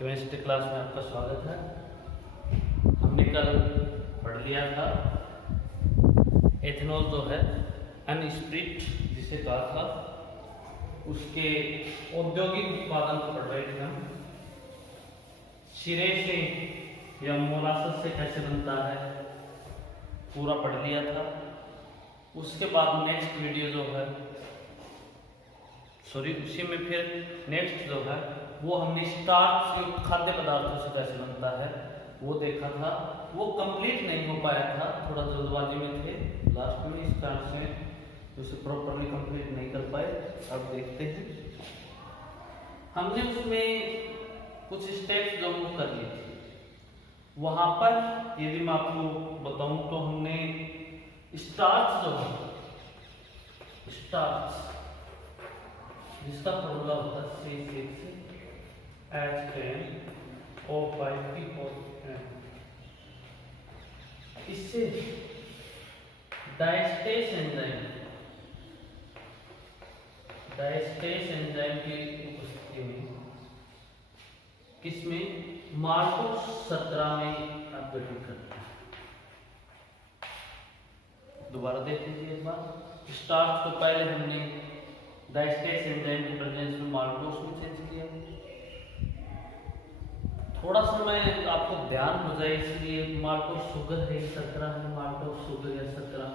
Chemistry class में आपका स्वागत है। हमने कल पढ़ लिया था एथेनॉल जो है अनस्प्रिट जिसे कहा था, उसके औद्योगिक उत्पादन को पढ़ रहे थे हम। सिरे से या मोलासस से कैसे बनता है पूरा पढ़ लिया था। उसके बाद नेक्स्ट वीडियो जो है उसी में फिर नेक्स्ट जो है वो हमने स्टार्च युक्त खाद्य पदार्थों से कैसे बनता है वो देखा था। वो कंप्लीट नहीं हो पाया था, थोड़ा जल्दबाजी में थे लास्ट में, इस कारण से उसे प्रॉपरली कंप्लीट नहीं कर पाए। अब देखते हैं। हमने उसमें कुछ स्टेप्स जो वो कर लिए थे, वहां पर यदि मैं आपको बताऊं तो हमने स्टार्च जो है, स्टार्च जिसका फॉर्मूला होता है C6H10O5P4, इससे डायस्टेस एंजाइम की उपस्थिति में किसमें माल्टोस 17 में अपघटित करते हैं। दोबारा देख लीजिए एक बार। स्टार्च को पहले हमने डायस्टेस एंजाइम की प्रेजेंस में माल्टोस में चेंज किया। थोड़ा समय आपको ध्यान हो जाए इसलिए माल्टोस शुगर है 17 है, माल्टोस शुगर है 17,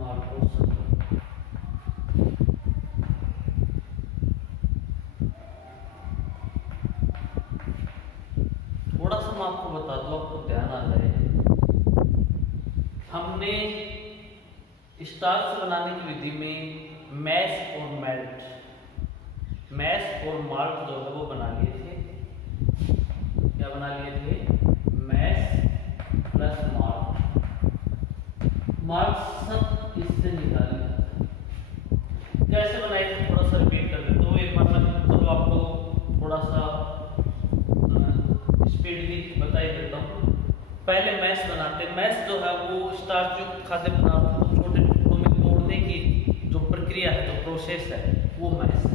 माल्टोस 17। थोड़ा सा मैं आपको बता दूं, आपको ध्यान आ जाए। हमने स्टार्च बनाने की विधि में मैश और माल्ट जो है वो बना लिए थे। क्या बना लिए थे? मैश प्लस माल्ट सब इससे निकाले। कैसे बनाए थे थोड़ा सा रिपीट कर देते हो एक बार, तो आपको थोड़ा सा स्पीडली बताई देता हूँ। पहले मैश बनाते। मैश जो है वो स्टार्च युक्त खाद्य पदार्थों को छोटे टुकड़ों में तोड़ने की जो प्रक्रिया है, जो प्रोसेस है, वो मैश है।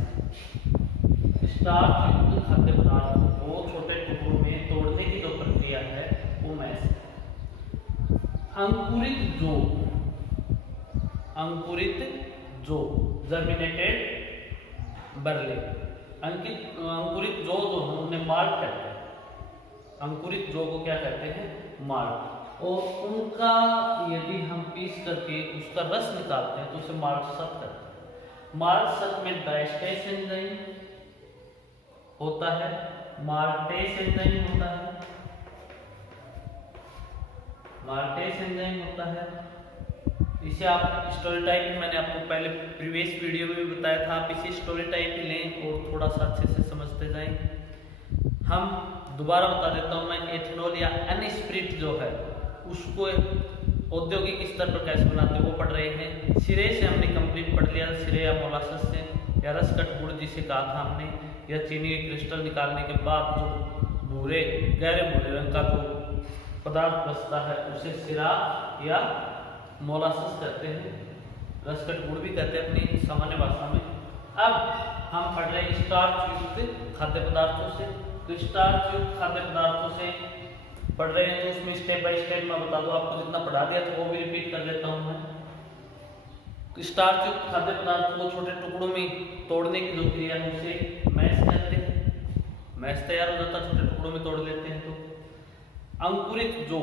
स्टार्च युक्त खाद्य पदार्थों को छोटे टुकड़ों में तोड़ने की जो प्रक्रिया है वो मैश है। अंकुरित जो जर्मिनेटेड बर्ले, अंकुरित जो उन्हें माल्ट कहते हैं। अंकुरित जो को क्या कहते हैं? माल्ट। और उनका यदि हम पीस करके उसका रस निकालते हैं तो उसे माल्ट सत कहते हैं। माल्ट सत में डायस्टेस एंजाइम होता है, माल्टेस एंजाइम होता है, इसे आप स्टोरी टाइप में, मैंने आपको पहले प्रीवियस वीडियो में भी बताया था, आप इसे स्टोरी टाइप ही लें और थोड़ा सा अच्छे से समझते जाएं। हम दोबारा बता देता हूं मैं, एथेनॉल या अनस्प्रिट जो है उसको औद्योगिक स्तर पर कैसे बनाते हैं वो पढ़ रहे हैं। सिरे से हमने कंप्लीट पढ़ लिया, सिरे या मोलासस से या रसकट गुड़ जिसे कहा था हमने, या चीनी के क्रिस्टल निकालने के बाद जो गहरे भूरे रंग का जो पदार्थ बचता है उसे सिरा या मोलासस कहते हैं, रसकट गुड़ भी कहते हैं अपनी सामान्य भाषा में। अब हम पढ़ रहे हैं स्टार्च युक्त खाद्य पदार्थों से। तो स्टार्च युक्त खाद्य पदार्थों से पढ़ रहे हैं तो उसमें स्टेप बाय स्टेप मैं बता दूं, आपको जितना पढ़ा दिया था वो भी रिपीट कर देता हूं मैं। स्टार्च युक्त खाद्य पदार्थ को छोटे टुकड़ों में तोड़ने की जो क्रिया है उसे मैश कहते हैं। मैश तैयार हो जाता, छोटे टुकड़ों में तोड़ लेते हैं। तो अंकुरित जो,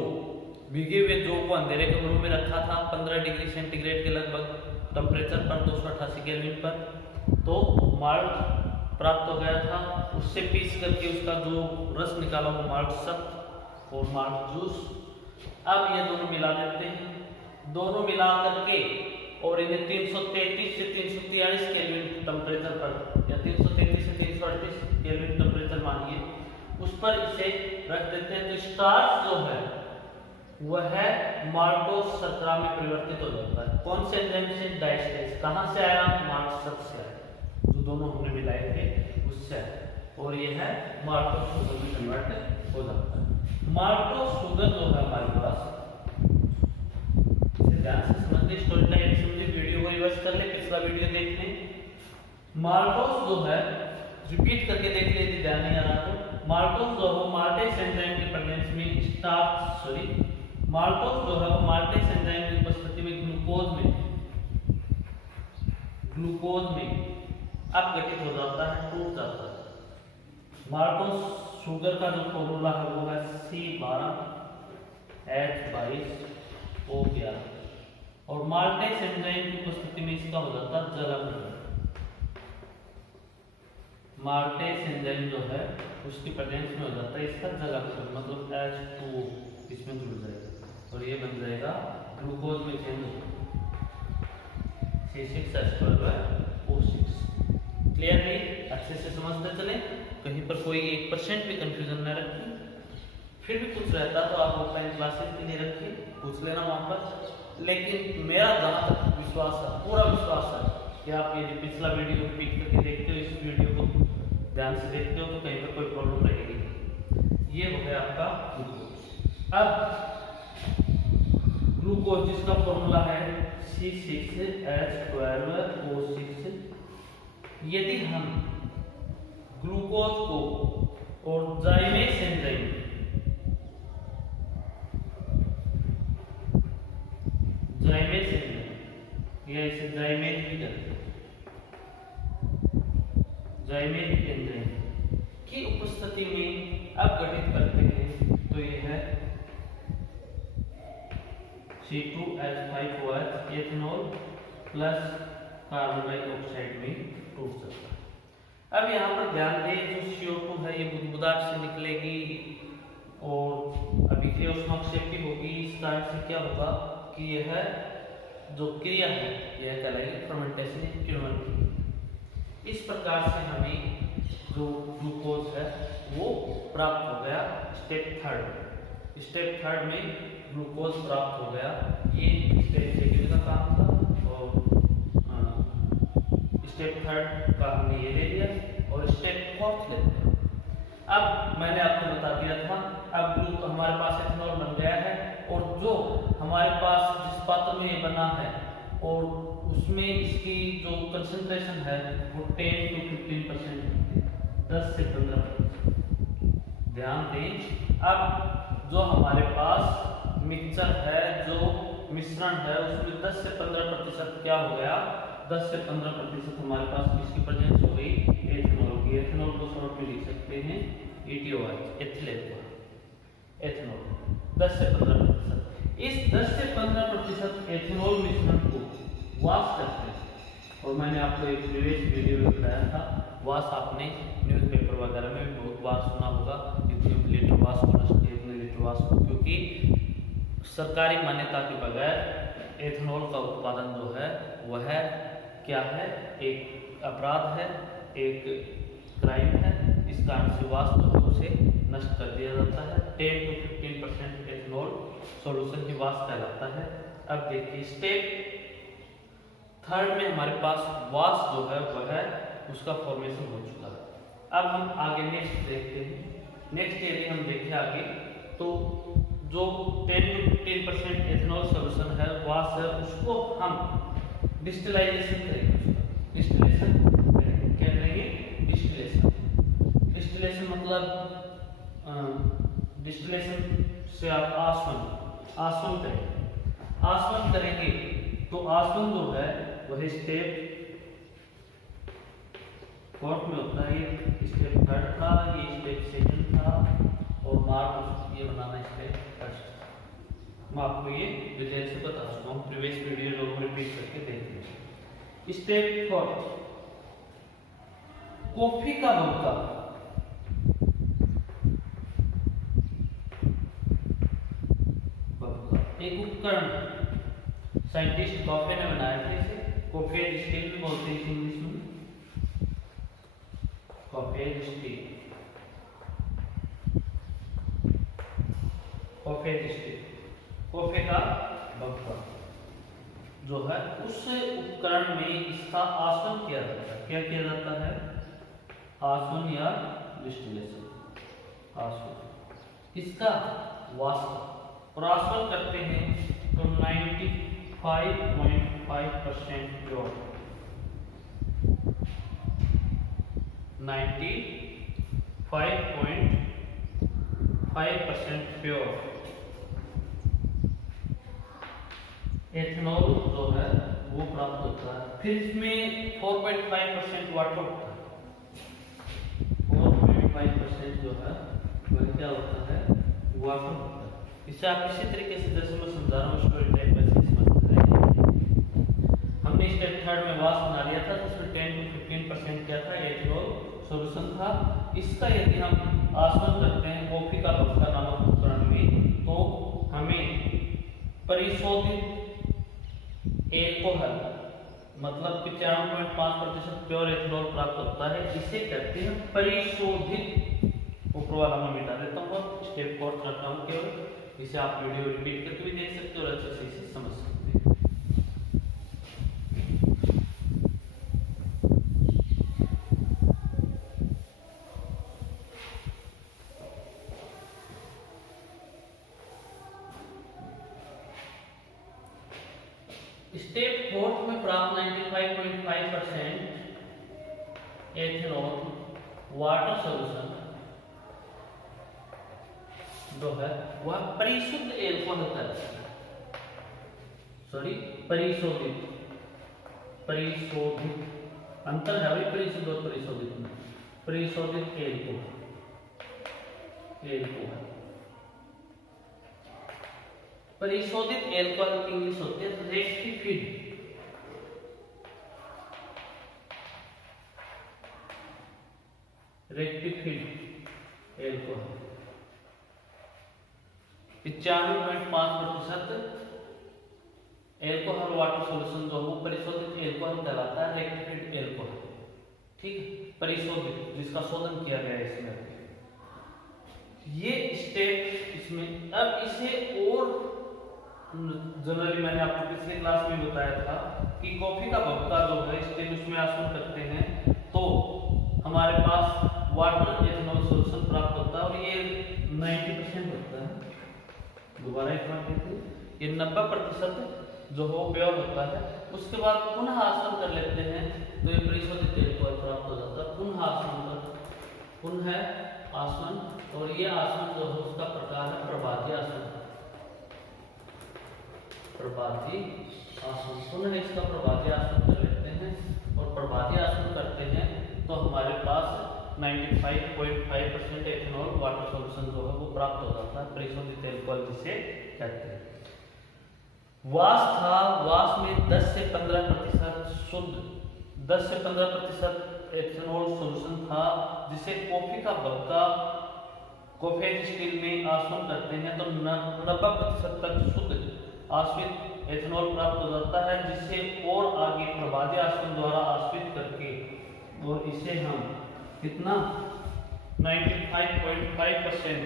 भीगे हुए जो को अंधेरे कमरों में रखा था 15 डिग्री सेंटीग्रेड के लगभग टेम्परेचर पर, 288 केल्विन पर, तो माल्ट प्राप्त हो गया था। उससे पीस करके उसका जो रस निकाला वो माल्ट सत और माल्ट जूस। अब ये दोनों मिला देते हैं। दोनों मिला करके और इन्हें 333 से 343 केल्विन टेम्परेचर पर, या 333 से 338 केल्विन टेम्परेचर मानिए, उस पर इसे रख देते हैं। तो स्टार्च जो है वह माल्टोस 17 में परिवर्तित हो जाता है। कौन से एंजाइम से? डायस्टेस। कहां से आया? माल्ट सत से आया, जो दोनों हमने मिलाए थे उससे, और ये है माल्टोस शुगर में कन्वर्ट हो जाता है। माल्टोस शुगर जो है हमारे पास, इसे ध्यान से समझने, स्टोरी टाइप समझे, वीडियो को रिवर्स कर ले, पिछला वीडियो देख लें। माल्टोस जो है रिपीट करके देख लीजिए, ध्यान नहीं आ रहा तो। माल्टोज जो है माल्टेज एंजाइम के प्रेजेंस में माल्टोज जो है वो माल्टेज एंजाइम की उपस्थिति में ग्लूकोज में अपघटित हो जाता है, टूट जाता है। माल्टोज शुगर का जो फॉर्मूला है वो है C12H22O11 और माल्टेज एंजाइम की उपस्थिति में इसका हो जाता है जलावरण। माल्टेज एंजाइम जो है उसकी प्रेजेंस में हो जाता है इसका जलावरण, मतलब H2O इसमें जुड़ जाएगा और ये बन जाएगा ग्लूकोज में चेंज होगा C6H12O6। क्लियरली अच्छे से समझते चले, कहीं पर कोई 1% भी कंफ्यूजन न रखें। फिर भी कुछ रहता तो आप ऑफलाइन क्लासेस के लिए रखिए, पूछ लेना वहां पर। लेकिन मेरा जहां तक विश्वास है, पूरा विश्वास है कि आप यदि पिछला वीडियो रिपीट करके देखते हो, इस वीडियो को ध्यान से देखते हो तो कहीं पर कोई प्रॉब्लम रहेगी। ये हो गया आपका ग्लूकोज। अब ग्लूकोज जिसका फॉर्मूला है C6H12O6, यदि हम ग्लूकोज को और जाइमेज एंजाइम या इसे जाइमेज भी कहते हैं, जाइमेज एंजाइम की उपस्थिति में अपघटित करते हैं तो यह है C2H5OH ethanol plus carbon dioxide में टूट सकता है। अब यहाँ पर ध्यान दें, जो CO2 है ये बुदबुदाहट से निकलेगी और अभिक्रिया ऊष्माक्षेपी होगी। इस कारण से क्या होगा कि यह जो क्रिया है यह कहलाएगी फर्मेंटेशन किण्वन की। इस प्रकार से हमें जो ग्लूकोज है वो प्राप्त हो गया स्टेप थर्ड में ग्लूकोज प्राप्त हो गया। ये स्टेप सेकंड का काम था और स्टेप थर्ड का हमने ये ले लिया और स्टेप फोर्थ लेते हैं। अब मैंने आपको बता दिया था, अब हमारे पास एथेनॉल बन गया है और जो हमारे पास जिस पात्र में ये बना है और उसमें इसकी जो कंसंट्रेशन है वो 10 to 15%, 10 से 15%। ध्यान दें, अब जो हमारे पास मिक्सचर है, जो मिश्रण है, उसमें 10 से 15% क्या हो गया, 10 से 15% हमारे पास इसकी प्रेजेंस हो गई एथेनॉल की। एथेनॉल को शॉर्ट में लिख सकते हैं ETOH, एथेनॉल 10 से 15%। इस 10 से 15% एथेनॉल मिश्रण को वाश करते हैं और मैंने आपको एक प्रीवियस वीडियो में बताया था, वाश आपने न्यूज़पेपर वगैरह में भी बहुत बार सुना होगा, इतने लीटर वाश को नष्ट किया, इतने लीटर वाश को, क्योंकि सरकारी मान्यता के बगैर एथेनॉल का उत्पादन जो है वह क्या है, एक अपराध है, एक क्राइम है। इस कारण से वाश जो है उसे नष्ट कर दिया जाता है। 10 to 15% ethanol solution he wash कहलाता है। अब देखिए स्टेप थर्ड में हमारे पास वाश जो है वह उसका फॉर्मेशन हो चुका है। अब हम आगे नेक्स्ट देखते हैं। नेक्स्ट यदि हम देखें आगे तो जो 10 to 15% एथेनॉल सॉल्यूशन है, वाश है, उसको हम डिस्टिलाइजेशन करेंगे। क्या करेंगे? डिस्टिलेशन मतलब डिस्टिलेशन से आप आसवन करेंगे तो आसवन जो है वह स्टेप फोर्थ में होता है, ये स्टेप थर्ड था, ये स्टेप सेकंड था और मार्क ये बनाना स्टेप फर्स्ट। मैं आपको ये डिटेल से बता चुका हूँ, प्रीवियस वीडियो लोग रिपीट करके देख लीजिए। स्टेप फोर्थ, कॉफी का भुक्का। एक उपकरण साइंटिस्ट कॉफे ने बनाया था, इसे कॉफेज स्टील भी बोलते हैं इंग्लिश में, कॉफेज स्टील। कॉफे का भुक्का जो है उस उपकरण में इसका आसवन किया जाता है। क्या किया जाता है? आसवन या डिस्टिलेशन, आसवन। इसका वाष्प और आसवन करते हैं तो 95.5% प्योर, 95.5% प्योर एथेनॉल जो है वो प्राप्त होता है। फिर इसमें 4.5% वाटर होता है। 4.5% जो है वह क्या होता है, वाटर होता है। इसे आप इसी तरीके से जैसे मैं समझा रहा हूँ स्टोरी टाइप वैसे समझते रहेंगे। हमने स्टेप थर्ड में वास बना लिया था जिसमें 10 to 15% क्या था, एथेनॉल सॉल्यूशन था। इसका यदि हम आसवन करते हैं कॉफी का भक्का नामक उपकरण में, तो हमें परिशोधित एल्कोहल मतलब 95.5% प्योर एथेनॉल प्राप्त होता है। इसे कहते हैं परिशोधित। ऊपर वाला मैं मिटा देता हूँ और स्टेप 4 करता हूँ केवल। इसे आप वीडियो रिपीट करके भी देख सकते हो और अच्छे से इसे समझ सकते हो। स्टेप 4 में प्राप्त 95.5% एथेनॉल वाटर सॉल्यूशन जो है वह परिशुद्ध एल्कोहल है। सॉरी, परिशोधित अंतर है भाई, परिशुद्ध और परिशोधित में। परिशोधित एल्कोहल परिशोधित एल्कोहल की इंग्लिश होती है rectified alcohol. 95.5% alcohol water solution जो वो परिशोधित एल्कोहल कहलाता है, रेक्टिफाइड एल्कोहल। ठीक है, परिशोधित जिसका शोधन किया गया है इसमें। ये स्टेप इसमें अब इसे और जनरली मैंने आपको पिछले क्लास में बताया था कि कॉफी का भक्का जो है स्टेप उसमें आसवन करते हैं तो हमारे पास वाटर एथेनॉल सॉल्यूशन प्राप्त होता है और ये 90% होता है। दोबारा एक बार देखते हैं, ये 90% जो हो प्योर होता है। उसके बाद पुनः आसवन कर लेते हैं तो ये परिशोधित एल्कोहल प्राप्त हो जाता है। पुनः आसवन और ये आसवन जो है उसका प्रकार है प्रभाती आसवन। पुनः इसका प्रभाती आसवन कर लेते हैं और प्रभाती आसवन करते हैं तो हमारे पास 95.5% एथेनॉल वाटर सॉल्यूशन जो है वो प्राप्त हो जाता है, परिशोधित एल्कोहल जिसे कहते हैं। वास था, वास में 10 से 15% शुद्ध 10 से 15% एथेनॉल सॉल्यूशन था, जिसे कॉफी का भक्का कोफेज स्टील में आसवन करते हैं तो 90% तक शुद्ध आश्वित एथेनॉल प्राप्त हो जाता है, जिसे और आगे प्रभाती आसवन द्वारा आश्वित करके और इसे हम कितना 95.5%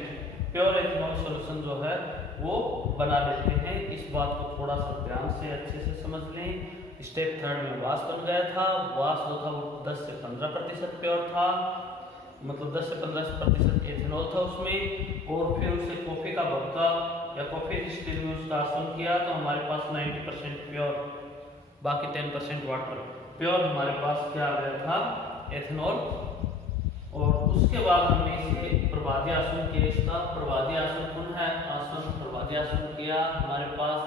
प्योर एथेनॉल सॉल्यूशन जो है वो बना लेते हैं। इस बात को थोड़ा सा ध्यान से अच्छे से समझ लें। स्टेप थर्ड में वास बन गया था। वास जो था वो 10 से 15% प्योर था, मतलब 10 से 15% एथेनॉल था उसमें, और फिर उसे कॉफी का भक्का या कॉफी स्टील में उसका आसवन किया तो हमारे पास 90% प्योर, बाकी 10% वाटर प्योर हमारे पास क्या आ गया था, एथेनॉल। और उसके बाद हमने इसे प्रभाती आसवन किया, इसका प्रभाती आसवन पुनः प्रभाती आसवन किया, हमारे पास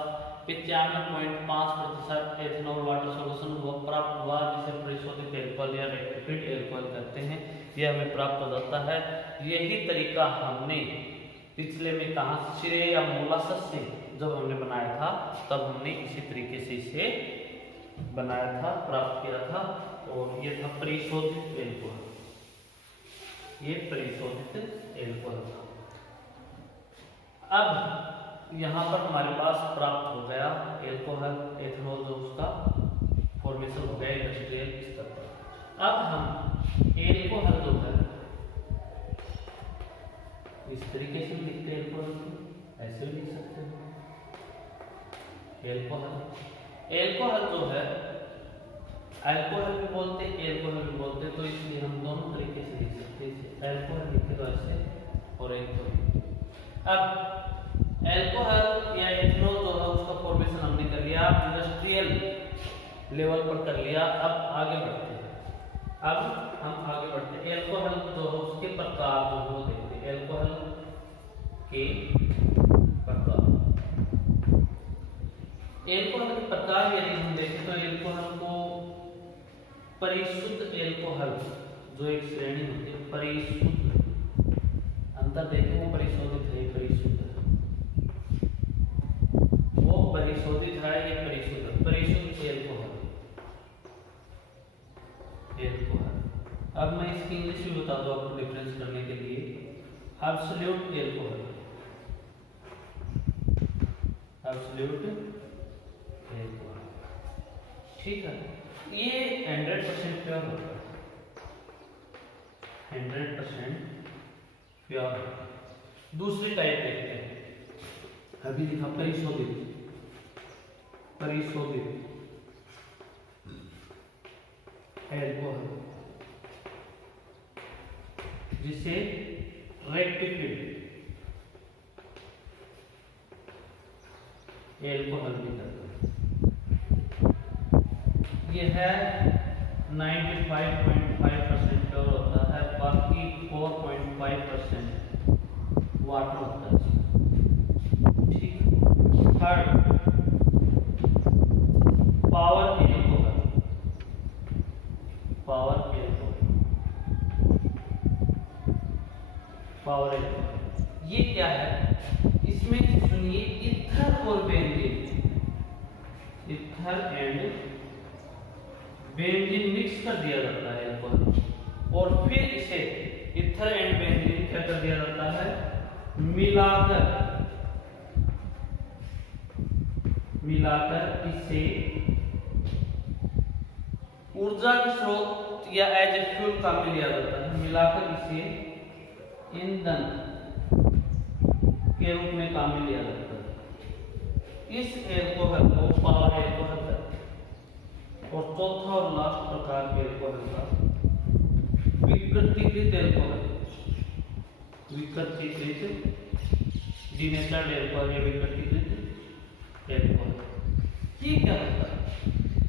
95.5% एथेनॉल वाटर सॉल्यूशन वो प्राप्त हुआ, जिसे परिशोधित एल्कोहल या रेक्टिफाइड एल्कोहल कहते हैं। यह हमें प्राप्त हो जाता है। यही तरीका हमने पिछले में कहा सिरे या मोलासस से जब हमने बनाया था तब हमने इसी तरीके से इसे बनाया था, प्राप्त किया था। और ये था परिशोधित एल्कोहल, ये परिशोधित एल्कोहल था। अब यहाँ पर हमारे पास प्राप्त हो गया एल्कोहल, एथेनॉल जो उसका फॉर्मेशन हो गया इंडस्ट्रियल स्तर पर। अब हम एल्कोहल जो है इस तरीके से लिखते हैं, एल्कोहल ऐसे भी लिख सकते हैं। एल्कोहल जो है अल्कोहल भी बोलते हैं, एल्कोहल भी बोलते हैं, तो इसलिए हम दोनों तरीके से लिख सकते हैं। एल्कोहल लिखे तो ऐसे और एल्कोहल। अब एल्कोहल या एथेनॉल जो है उसका फॉर्मेशन हमने कर लिया, इंडस्ट्रियल लेवल पर कर लिया। अब आगे बढ़ते हैं। अब हम आगे बढ़ते हैं। एल्कोहल जो है उसके प्रकार जो है वो देखते हैं। एल्कोहल के प्रकार, एल्कोहल के प्रकार यदि हम देखें तो एल्कोहल को परिशुद्ध एल्कोहल जो एक श्रेणी होती है, परिशुद्ध, अंतर देखें वो परिशोधित है, परिशुद्ध, वो परिशोधित है, ये परिशुद्ध, परिशुद्ध एल्कोहल, एल्कोहल। अब मैं इसकी इंग्लिश भी बता दूं आपको डिफरेंस करने के लिए। एब्सोल्यूट एल्कोहल, एब्सोल्यूट एल्कोहल, ठीक है, ये 100% प्योर होता है, 100% प्योर। दूसरी टाइप देखते हैं, अभी लिखा परिशोधित, परिशोधित एल्कोहल, जिसे रेक्टिफाइड एल्कोहल भी कहते हैं। यह है 95.5% प्योर होता है, बाकी 4.5% वाटर होता है, ठीक। Third, power alcohol, power alcohol, power alcohol ये क्या है? इसमें सुनिए, इथर और benzene, ether and benzene mix कर दिया जाता है एल्कोहल, और फिर इसे इथर एंड बेंजीन क्या कर दिया जाता है? मिलाकर, मिलाकर इसे ऊर्जा के स्रोत या एज ए फ्यूल काम में लिया जाता है, मिलाकर इसे ईंधन के रूप में काम में लिया जाता है। इस एल्कोहल को पावर एल्कोहल कहते हैं। और चौथा और लास्ट प्रकार के एल्कोहल का विकृतीकृत एल्कोहल, विकृतीकृत, डिनेचर्ड एल्कोहल या विकृतीकृत एल्कोहल। ये क्या होता है?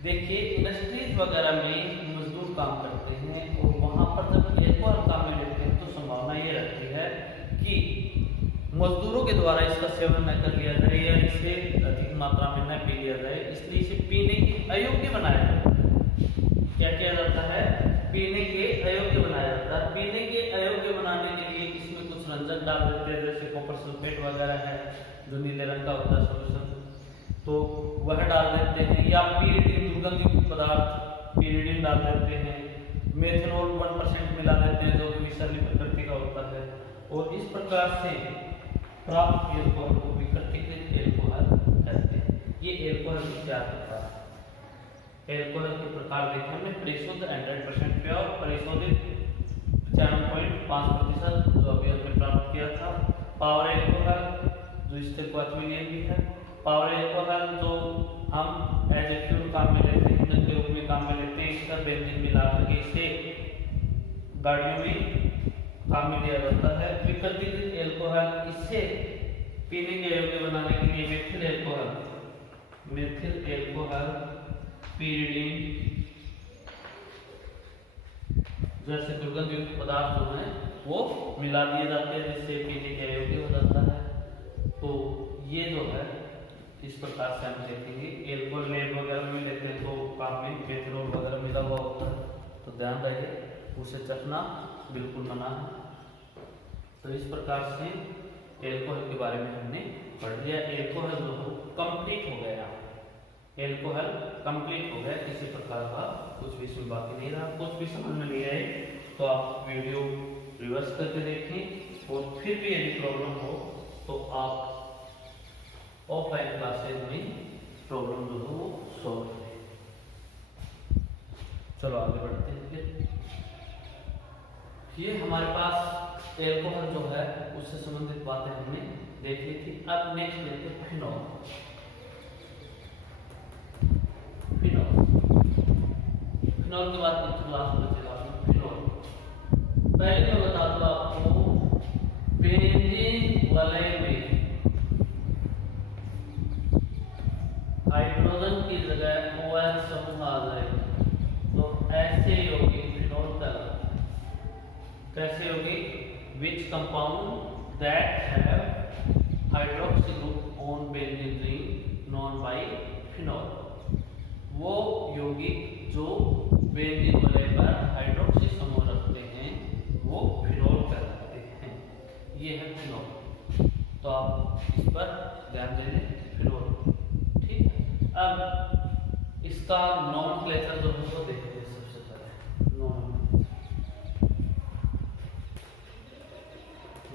देखिए, इंडस्ट्रीज वगैरह में मजदूर काम करते हैं और वहां पर जब एल्कोहल काम में लेते हैं तो संभावना ये रहती है कि मजदूरों के द्वारा इसका सेवन न कर लिया जाए या इसे अधिक मात्रा में न पी लिया जाए, इसलिए इसे पीने के अयोग्य बनाया जाता है। क्या किया जाता है? पीने के अयोग्य बनाया जाता है। पीने के अयोग्य बनाने के लिए इसमें कुछ रंजक डाल देते हैं, जैसे कॉपर सल्फेट वगैरह है जो नीले रंग का होता है सोल्यूशन, तो वह डाल देते हैं, या पीरिडिन, दुर्गंधयुक्त पदार्थ पीरिडिन डाल देते हैं, मेथनॉल 1% मिला देते हैं जो कि विषैली प्रकृति का होता है, और इस प्रकार से प्राप्त एल्कोहल को विकृतीकृत एल्कोहल कहते हैं। ये एल्कोहल के चार प्रकार हैं। एल्कोहल के प्रकार देखे हमने, परिशुद्ध 100% प्योर, परिशोधित 95.5% जो अभी हमने प्राप्त किया था, पावर एल्कोहल जो स्थिर क्वाथमिनियन भी है, पावर एल्कोहल जो हम एज ए फ्यूल काम में लेते हैं, ईंधन के रूप में काम में लेते हैं, इसका बेंजीन मिला करके इसे गाड़ियों में काम में लिया जाता है। विकृतीकृत एल्कोहल, इससे पीने के योग्य बनाने के लिए methyl alcohol, methyl alcohol, pyridine जैसे दुर्गंधयुक्त पदार्थ जो हैं वो मिला दिए जाते हैं, जिससे पीने के योग्य हो जाता है। तो ये जो है इस प्रकार से हम देखेंगे। एल्कोहल लेब वगैरह में लेते हैं तो काम में पेट्रोल वगैरह मिला हुआ होता है, तो ध्यान रहे उसे चखना बिल्कुल मना है। तो इस प्रकार से एल्कोहल के बारे में हमने पढ़ लिया। एल्कोहल जो है कंप्लीट हो गया, एल्कोहल कंप्लीट हो गया, किसी प्रकार का कुछ भी इसमें बाकी नहीं रहा। कुछ भी समझ में नहीं आए तो आप वीडियो रिवर्स करके देखें, और फिर भी यदि प्रॉब्लम हो तो आप ऑफलाइन क्लासेज में प्रॉब्लम जो है वो सॉल्व करें। चलो आगे बढ़ते हैं। फिर ये हमारे पास एल्कोहल जो है उससे संबंधित बातें हमने देख ली थी। अब नेक्स्ट लेते हैं फिनॉल। फिनॉल, फिनॉल के बाद क्लास में चला फिनॉल। पहले मैं बता दूं आपको, बेंजीन वलय में हाइड्रोजन की जगह OH समूह आ जाए तो ऐसे यौगिक फिनॉल कहलाते हैं। कैसे होगी? Which compound that have hydroxy group on benzene ring known by phenol. वो यौगिक जो बेंजीन वलय पर हाइड्रोक्सी समूह रखते हैं वो फिनॉल कहलाते हैं। ये है फिनॉल, तो आप इस पर ध्यान दे दें, फिनॉल। ठीक है, अब इसका नॉमेनक्लेचर जो है वो देखते हैं। सबसे पहले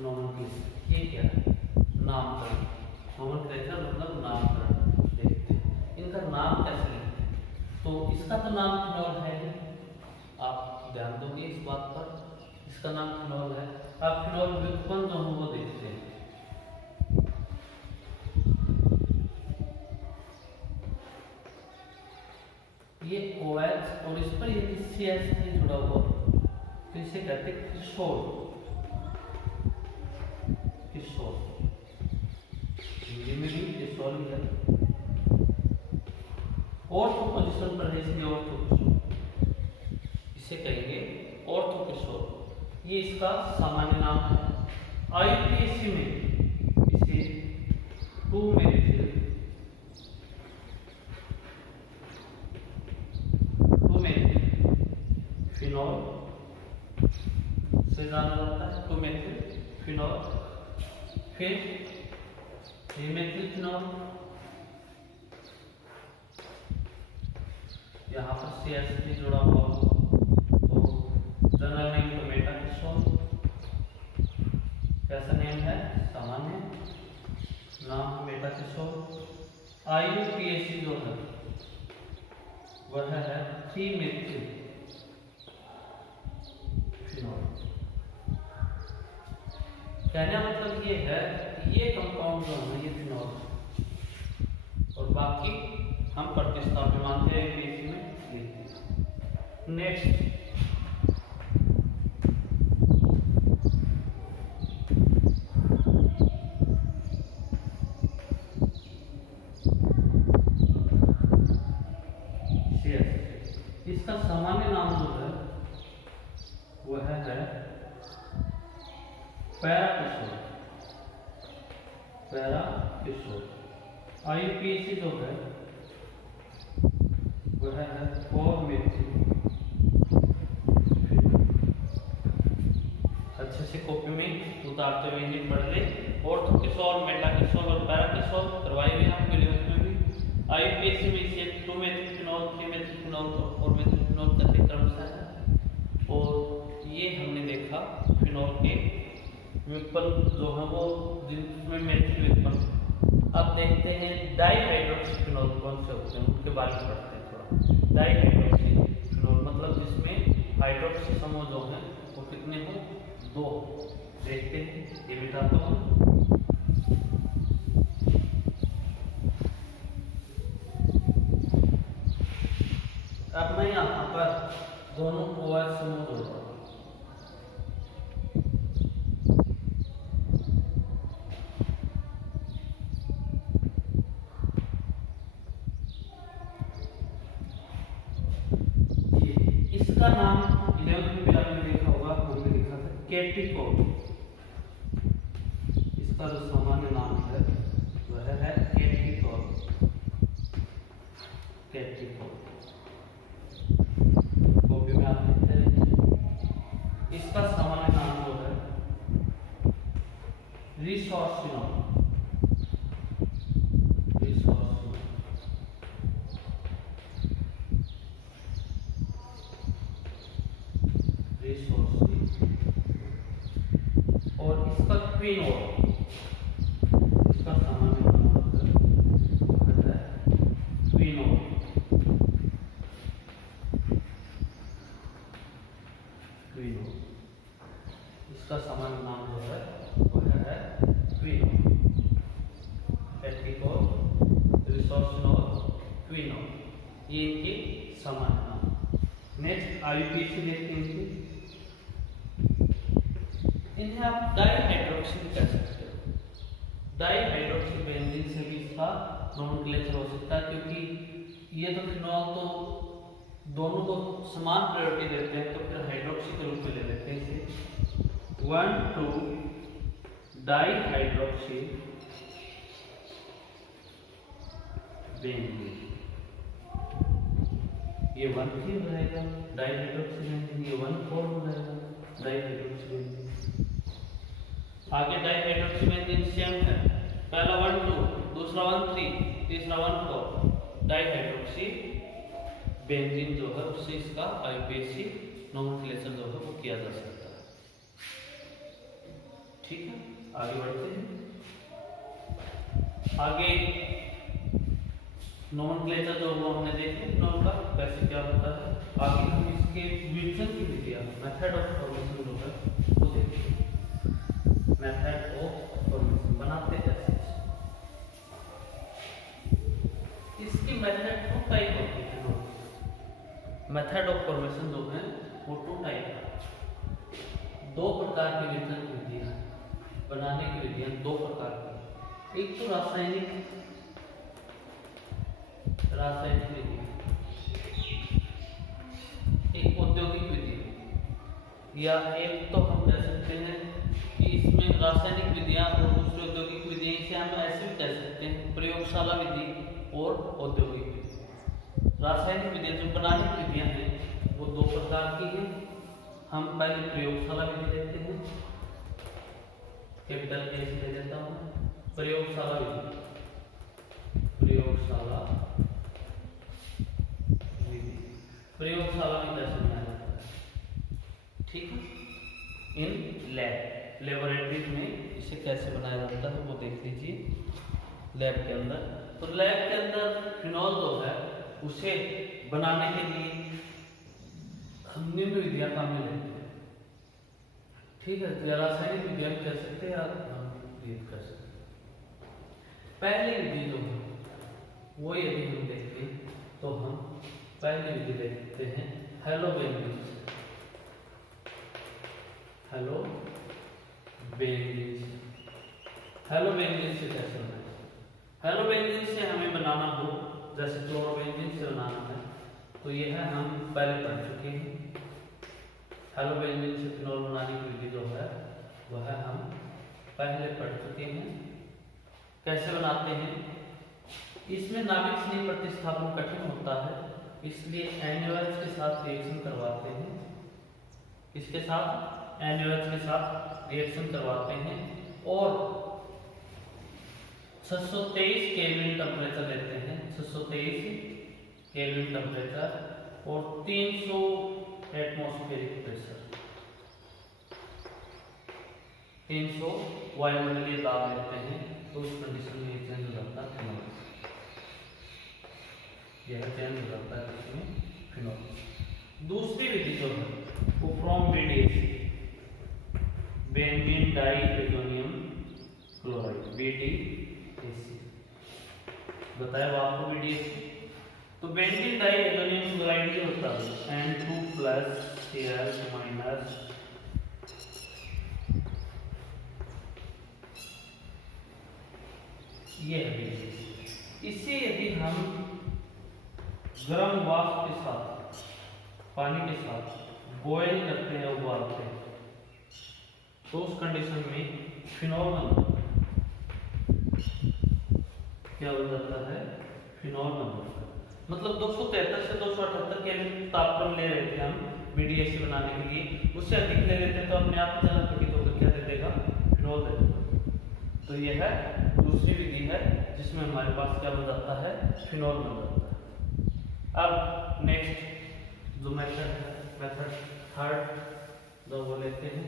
नॉमेनक्लेचर ये क्या है? नामकरण। नॉमेनक्लेचर मतलब नामकरण। देखते हैं इनका नाम कैसे लिखते हैं। तो इसका तो नाम फिनॉल है ही, आप ध्यान दोगे इस बात पर, इसका नाम फिनॉल है। अब फिनॉल व्युत्पन्न जो है वो देखते हैं। ये OH और इस पर ये CH3 जुड़ा हुआ, तो इसे कहते हैं किशोर। किशोर हिंदी में भी किशोर ही है। ऑर्थो पोजीशन पर है इसलिए ऑर्थो किशोर, इसे कहेंगे ऑर्थो किशोर। ये इसका सामान्य नाम है। IUPAC में इसे 2-मेथिल फिनॉल से जाना जाता है। 2-मेथिल फिनॉल, फिर 3-मेथिल फिनॉल, यहाँ पर CH3 जुड़ा हुआ तो जनरल नेम तो मेटाकिशोल। कैसा नेम है? सामान्य नाम मेटाकिशोल। IUPAC जो है वह है 3-मेथिल फिनॉल। कहने का मतलब ये है कि ये कंपाउंड जो है ये फिनॉल, और बाकी हम प्रतिस्थापन मानते हैं IUPAC में। नेक्स्ट इसका सामान्य नाम जो है वह है पैराकिशोर। पैराकिशोर। IUPAC जो है वह है 4-मेथिल। अच्छे से कॉपी में उतारते हुए नहीं पढ़ ले। ऑर्थोकिशोर, मेटाकिशोर और पैराकिशोर करवाए हुए हम वीडियोस में भी। IUPAC में इसे 2-मेथिल फिनॉल, 3-मेथिल फिनॉल और 4-मेथिल फिनॉल करके क्रमशः है। और ये हमने देखा फिनॉल के व्युत्पन्न जो है वो जिनमें मेथिल व्युत्पन्न। अब देखते हैं डाइहाइड्रोक्सी फिनॉल कौन से होते हैं, उनके बारे में पढ़ते हैं थोड़ा। डाइहाइड्रोक्सी फिनॉल मतलब जिसमें हाइड्रोक्सी समूह जो है वो कितने हो? 2। देखते हैं, ये मिटाता हूँ। अब मैं यहाँ पर दोनों OH समूह जोड़ता हूँ। इसका नाम 11वीं में आपने देखा होगा, हमने लिखा था केटिकोल। इसका जो सामान्य नाम है वह है केटिकोल। केटिकोल कॉपी में आप लिखते रहिए। इसका सामान्य नाम जो है रिसोर्सिनोल। और इसका क्विनोल, इसका सामान्य नाम है क्विनोल। क्विनोल इसका सामान्य नाम जो है वह है क्विनोल। केटिकोल, रिसोर्सिनोल, क्विनोल, ये इनके सामान्य नाम। नेक्स्ट IUPAC देखते हैं। इन्हें आप डाइहाइड्रोक्सी भी कह सकते हो। डाइहाइड्रोक्सी बेंजीन से भी इसका नोमेनक्लेचर हो सकता है, क्योंकि ये तो फिनॉल तो दोनों को समान प्रायोरिटी देते हैं, तो फिर हाइड्रोक्सी के रूप में ले लेते हैं इसे। 1,2 डाइहाइड्रोक्सी बेंजीन, ये 1,3 हो जाएगा डाइहाइड्रोक्सी बेंजीन, ये 1,4 हो जाएगा डाइहाइड्रोक्सी बेंजीन। आगे डाइहाइड्रोक्सी बेंजीन सेम है, पहला 1,2, दूसरा 1,3, तीसरा 1,4 डाइहाइड्रोक्सी बेंजीन जो है उससे इसका आईपीएसी नोमेनक्लेचर जो है वो किया जा सकता है। ठीक है, आगे बढ़ते हैं। आगे नोमेनक्लेचर जो वो हमने देखे फिनॉल का कैसे क्या होता है। आगे हम इसके विभाजन की विधियां, मेथड ऑफ फॉर्मेशन जो है वो देखेंगे। मेथड ऑफ फॉर्मेशन बनाते कैसे, इसकी मेथड 2 टाइप होती है। मेथड ऑफ फॉर्मेशन जो है वो 2 टाइप है, 2 प्रकार की विभाजन की विधियां बनाने की विधियां 2 प्रकार की। एक तो रासायनिक विधि, एक औद्योगिक विधि, या एक तो हम कह सकते हैं कि इसमें रासायनिक विधियां और दूसरी औद्योगिक विधियां, इसे हम ऐसे भी कह सकते हैं प्रयोगशाला विधि और औद्योगिक विधि। रासायनिक विधियां जो बनाने की विधियां हैं वो 2 प्रकार की हैं। हम पहले प्रयोगशाला विधि देखते हैं, कैपिटल ए से ले लेता हूं। प्रयोगशाला विधि, प्रयोगशाला में कैसे बनाया जाता है, ठीक है। इन लेबोरेटरीज में इसे कैसे बनाया जाता है वो देख लीजिए लैब के अंदर। तो लैब के अंदर फिनॉल जो है उसे बनाने के लिए हम निम्न विधियां काम में लेते हैं, ठीक है। या रासायनिक विधियां कह सकते हैं या हम कर सकते हैं। पहली विधि जो है वो यदि हम देखें तो हम पहली विधि देखते हैं हेलोबेंजीन से। हेलोबेंजीन से कैसे बनाना, हेलोबेंजीन से हमें बनाना हो जैसे क्लोरोबेंजीन से बनाना है तो यह हम पहले पढ़ चुके हैं। हेलोबेंजीन से फिनॉल बनाने की विधि जो है वह हम पहले पढ़ चुके हैं। कैसे बनाते हैं, इसमें नाभिक स्नेह प्रतिस्थापन कठिन होता है, इसलिए NaOH के साथ रिएक्शन करवाते हैं। इसके साथ NaOH के साथ रिएक्शन करवाते हैं और 623 केल्विन टेम्परेचर लेते हैं, 623 केल्विन टेम्परेचर और 300 एटमॉस्फेरिक प्रेशर, 300 वायुमंडलीय दाब लेते हैं। तो उस कंडीशन में ये चेंज हो जाता है फिनॉल, यह चेंज हो जाता है इसमें फिनॉल। दूसरी विधि जो है वो from BDAC, benzene diazonium chloride, BDAC बताया आपको BDAC। तो बेंजीन डाइएजोनियम क्लोराइड ये होता है N2 प्लस Cl माइनस ये है BDAC। इसे यदि हम गर्म वाष्प के साथ, पानी के साथ बॉयल करते हैं, उबालते हैं, तो उस कंडीशन में फिनॉल बन जाता है। क्या बन जाता है, फिनॉल बन जाता है। मतलब 273 से 278 केल्विन तापमान ले रहे थे हम BDAC बनाने के लिए, उससे अधिक ले लेते तो अपने आप जलन घटित होकर क्या दे देगा, फिनॉल दे देगा। तो यह है दूसरी विधि है जिसमें हमारे पास क्या बन जाता है, फिनॉल बन जाता है। अब नेक्स्ट जो मेथड है, मेथड थर्ड जो वो लेते हैं,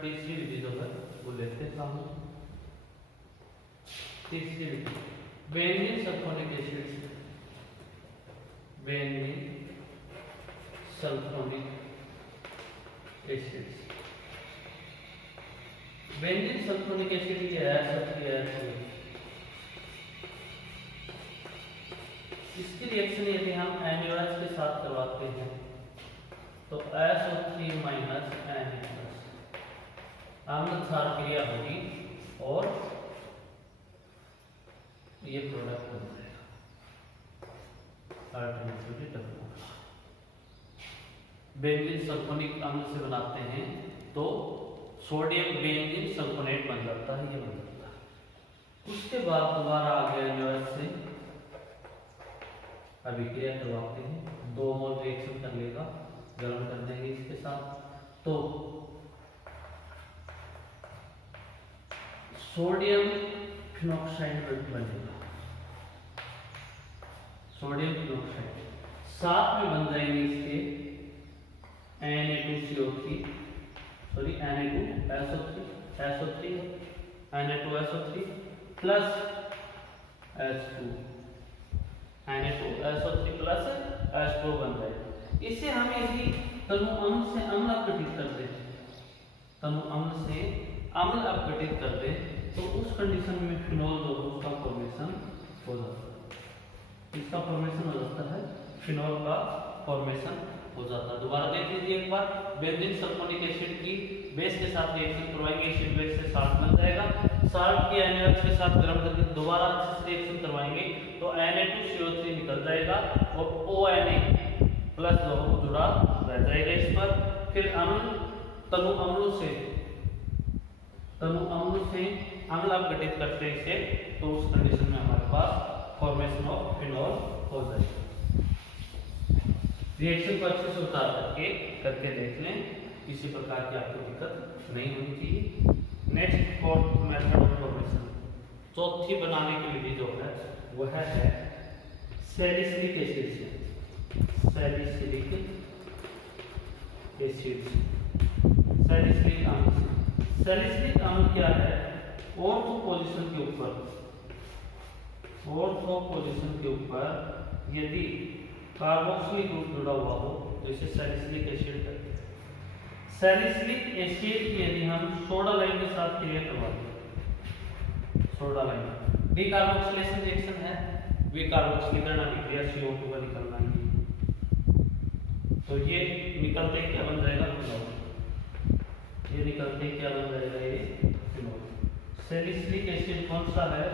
तीसरी विधि जो है वो लेते हैं सामने। तीसरी विधि बेंजीन सल्फोनिक एसिड से, benzene sulphonic acid, benzene sulphonic acid की इसकी रिएक्शन यदि हम NaOH के साथ करवाते हैं तो SO3 माइनस Na आम्ल क्षार क्रिया होगी और ये प्रोडक्ट बन जाएगा अल्टरनेटिवली W। बेंजीन सल्फोनिक अम्ल से बनाते हैं तो सोडियम बेंजीन सल्फोनेट बन जाता है, ये बन जाता है। उसके बाद दोबारा आ गया NaOH से अभिक्रिया करवाते हैं, 2 मोल रिएक्शन कर लेगा, गर्म कर देंगे इसके साथ, तो सोडियम फिनॉक्साइड बनेगा, सोडियम फिनॉक्साइड। साथ में बन जाएंगे इसके Na2CO3 sorry Na2SO3 Na2SO3 plus H2 Na2SO3 plus H2 बन जाएगा। इसे हम यदि तनु अम्ल से अम्ल अपघटित कर दें, तनु अम्ल से अम्ल अपघटित कर दें तो उस कंडीशन में फिनोल जो है उसका फॉर्मेशन हो जाता है, इसका फॉर्मेशन हो जाता है, फिनोल का फॉर्मेशन हो जाता है। दोबारा देख लीजिए एक बार, बेंजीन सल्फोनिक एसिड की बेस के साथ रिएक्शन करवाएंगे, एसिड बेस से साल्ट बन जाएगा, साल्ट की NaOH के साथ गर्म करके दोबारा अच्छे से रिएक्शन करवाएंगे तो Na2CO3 निकल जाएगा और ONA प्लस जो जुड़ा रह जाएगा इस पर। फिर अम्ल तनु अम्लों से अम्ल अपघटित करते हैं इसे, तो उस कंडीशन में हमारे पास फॉर्मेशन ऑफ फिनोल हो जाएगा। रिएक्शन को अच्छे से उतार करके देख लें, किसी प्रकार की आपको दिक्कत नहीं होनी चाहिए। Next fourth method of formation, चौथी बनाने की विधि जो है वह है सैलिसिलिक एसिड से। सैलिसिलिक एसिड, सैलिसिलिक अम्ल। सैलिसिलिक अम्ल क्या है? ऑर्थो पोजीशन के ऊपर यदि कार्बोक्सिलिक ग्रुप जुड़ा हुआ हो तो इसे सैलिसिलिक एसिड कहते हैं। सैलिसिलिक एसिड की यदि हम सोडा लाइम के साथ क्रिया करवाते, सोडा लाइम डीकार्बोक्सिलेशन रिएक्शन है, विकार्बोक्सिलीकरण अभिक्रिया CO2 का निकलना है, तो ये निकलते क्या बन जाएगा? फिनोल। ये निकलते क्या बन जाएगा? ये फिनोल। सैलिसिलिक एसिड कौन सा है?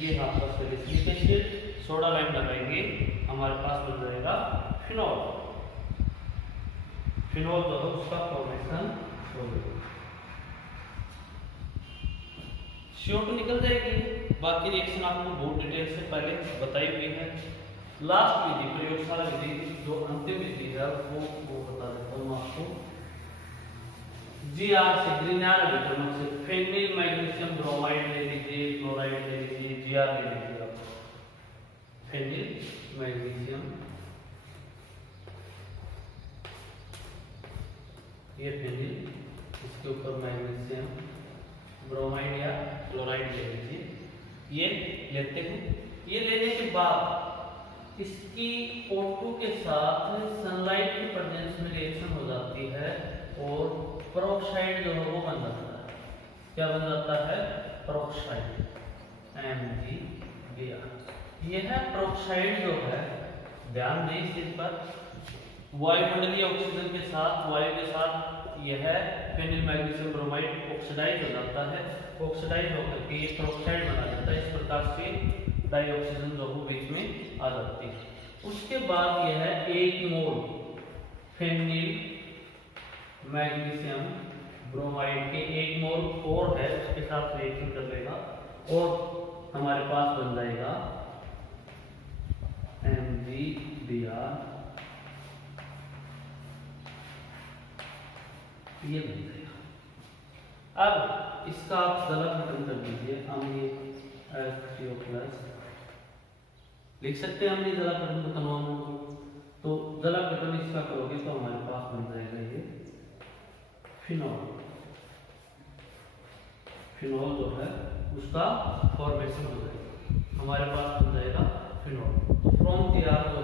ये आपका सैलिसिलिक एसिड, सोडा लाइम लगाएंगे हमारे पास बन जाएगा फिनोल। फिनोल जो है उसका फॉर्मेशन हो जाएगा, CO2 निकल जाएगी। बाकी रिएक्शन आपको बहुत डिटेल से पहले बताई हुई है। लास्ट विधि, प्रयोगशाला विधि, जो अंतिम विधि है वो बता देता हूँ आपको। GR से ग्रीनर अभिक्रमण से फेनिल मैग्नीशियम ब्रोमाइड ले लीजिए, क्लोराइड ले लीजिए, GR ले लीजिए आप, फेनिल मैग्नीशियम, ये फेनिल, इसके ऊपर मैग्नीशियम ब्रोमाइड या क्लोराइड ले लीजिए, ये लेते हैं। ये लेने के बाद इसकी O2 के साथ सनलाइट की प्रेजेंस में रिएक्शन हो जाती है और पेरोक्साइड जो है वो बन जाता है। क्या बन जाता है? Peroxide, MgBr। यह पेरोक्साइड जो है, ध्यान दें इस चीज पर, वायुमंडलीय ऑक्सीजन के साथ, वायु के साथ यह फेनिल मैग्नीशियम ब्रोमाइड ऑक्सीडाइज हो जाता है, ऑक्सीडाइज होकर के ये पेरोक्साइड बना जाता है। इस प्रकार से डाइऑक्सीजन जो है बीच में आ जाती है। उसके बाद यह 1 मोल फेनिल मैग्नीशियम ब्रोमाइड के 1 मोल और है, उसके साथ रिएक्शन कर लेगा और हमारे पास बन जाएगा MgBr, ये बन जाएगा। अब इसका आप जला खत्म कर दीजिए, अम्लीय H3O+ लिख सकते हैं, अम्लीय जला खत्म तमाम को, तो जला खत्म इसका करोगे तो हमारे पास बन जाएगा ये फिनोल। फिनोल जो है उसका फॉर्मेशन हो जाएगा, हमारे पास बन जाएगा फिनोल। तो फ्रॉम तैयार जो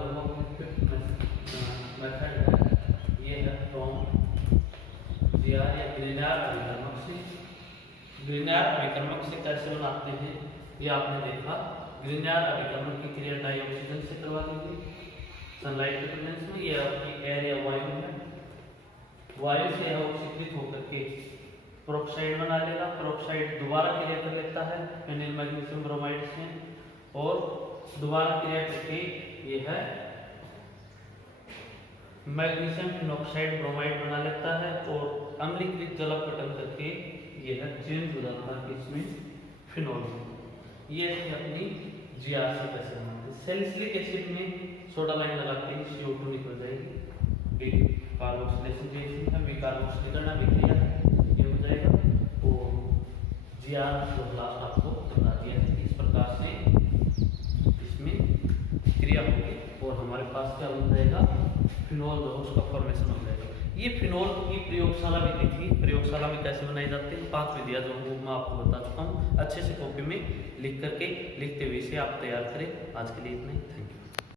मेथड है ये है फ्रॉम GR या ग्रीनर अभिक्रमक से। ग्रीनर अभिक्रमक से कैसे बनाते हैं ये आपने देखा। ग्रीनर अभिक्रमण की क्रिया डाइऑक्सीजन से करवा दीजिए सनलाइट के प्रेजेंस में। ये आपकी एयर या वायु है, वायु से यह ऑक्सीकृत होकर के पेरोक्साइड बना लेगा। पेरोक्साइड दोबारा क्रिया कर लेता है फेनिल मैग्नीशियम ब्रोमाइड से और दोबारा क्रिया करके यह मैग्नीशियम फिनॉक्साइड ब्रोमाइड बना लेता है और अम्लीकृत जल अपघटन करके यह चेंज हो जाता है इसमें फिनॉल। ये है अपनी GRC कैसे बनाते हैं। सैलिसिलिक एसिड में सोडा लाइन लगाते ही CO2 निकल जाएगी, कार्बोक्सिलेशन जैसी है, विकार्बोक्सीकरण अभिक्रिया ये हो जाएगा और GR जो लास्ट आपको बता दिया है। इस प्रकार से इसमें क्रिया होगी और हमारे पास क्या बन जाएगा, फिनॉल जो उसका फॉर्मेशन हो जाएगा। ये फिनॉल की प्रयोगशाला विधि थी। प्रयोगशाला में कैसे बनाई जाती है, 5 विधियां जो मैं आपको बता चुका हूँ। अच्छे से कॉपी में लिख करके लिखते हुए इसे आप तैयार करें। आज के लिए इतना ही, थैंक यू।